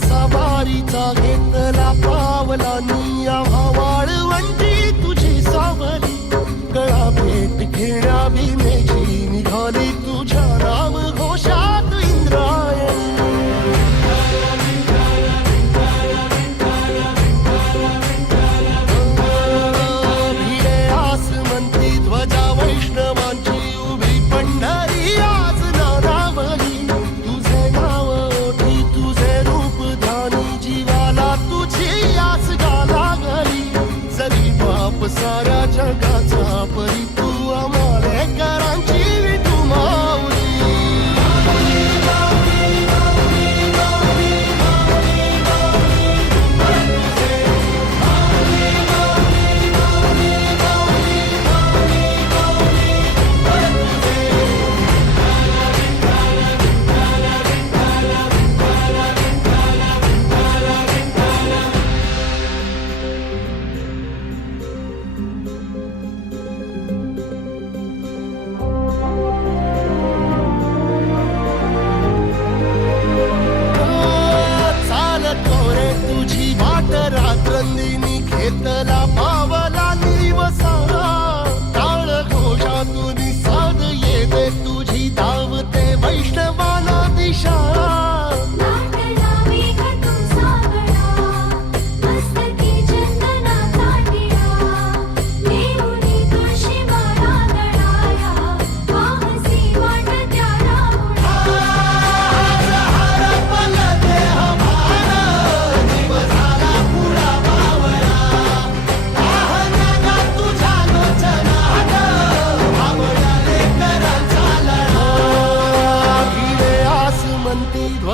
सवारीचा घेतला पावलानी आवाळ वंटी तुझी सावली. गळा भेट घेण्या ताप साऱ्या जगाचा परिपूर्ण